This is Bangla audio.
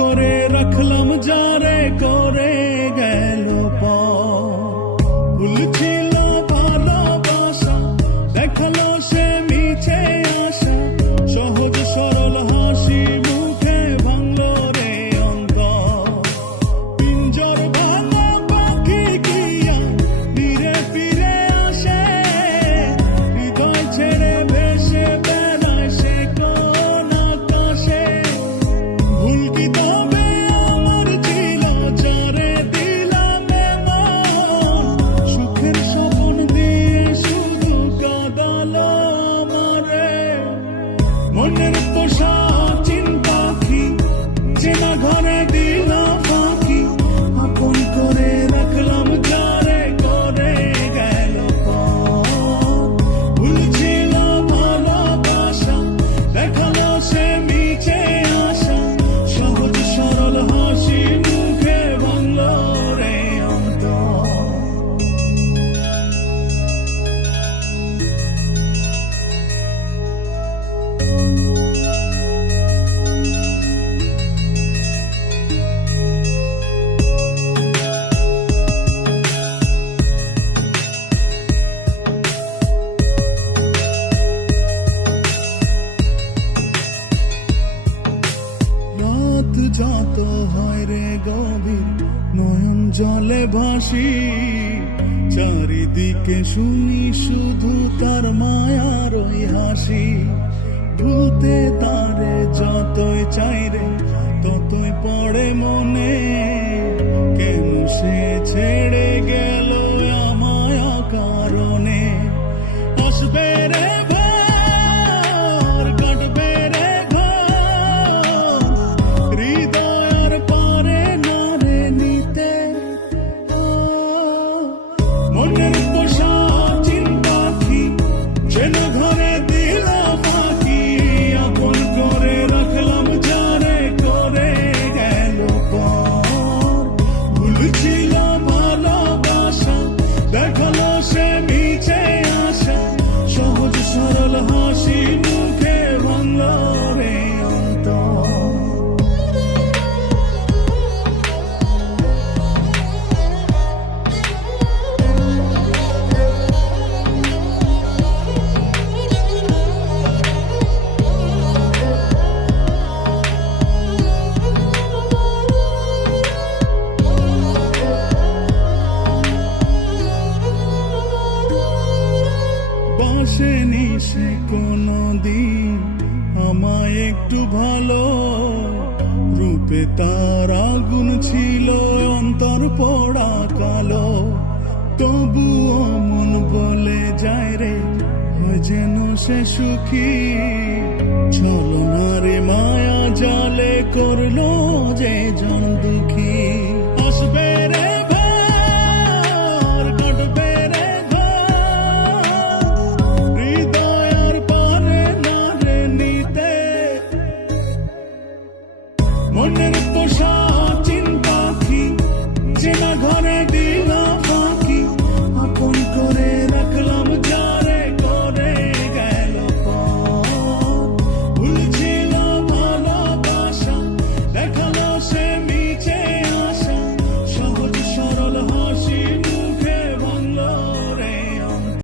করে রাখলাম যারে করে গেল ভুল ছিল ভালোবাসা দেখালো সে মিছে আশা সহজ সরল হাসি মুখে ভাঙলো রে অন্তর পিঞ্জর ভাঙা পাখি কিয়া ধীরে ফিরে আসে হৃদয় ছেড়ে ভেসে বেড়ায় সে কোন আকাশে ভুল কি তবে আমার ছিল যারে দিলাম এমন সুখের স্বপ্ন দিয়ে শুধু কাঁদালো আমারে মনের পোষা চিন পাখি চেনা ঘরে দিলাম ফাঁকি আপন করে রাখলাম যারে করে গেল ভুল ছিল ভালোবাসা দেখালো সে মিছে আশা সহজ সরল হাসি মুখে ভাঙলো রে অন্তর রাত যত হয় রে গভীর নয়ন জলে ভাসি চারিদিকে শুনি শুধু তার মায়ার ওই হাসি ভুলতে তারে যতই চাই রে ততই পড়ে মনে কেন সে ছেড়ে গেল আমায় কারণে আসবে রে কাটবে রে হৃদয়ের পরে নারে নিতে মনের পোষা চিন পাখি যেন ঘরে দিলাম ফাঁকি আপন করে রাখলাম যারে করে গেল ভুল ছিল ভালোবাসা দেখালো সে মিছে আশা সহজ সরল হাসি মুখে ভাঙলো রে অন্তর বাসেনি সে কোনদিন আমায় একটু ভালো রূপে তার আগুন ছিল অন্তর পোড়া কালো তবুও মন বলে যায় রে হয় যেন সে সুখী ছলনারে মায়া জালে করলো যে জন দুঃখী আসবে রে কাটবে রে হৃদয়ের পরে নারে নিতে মনের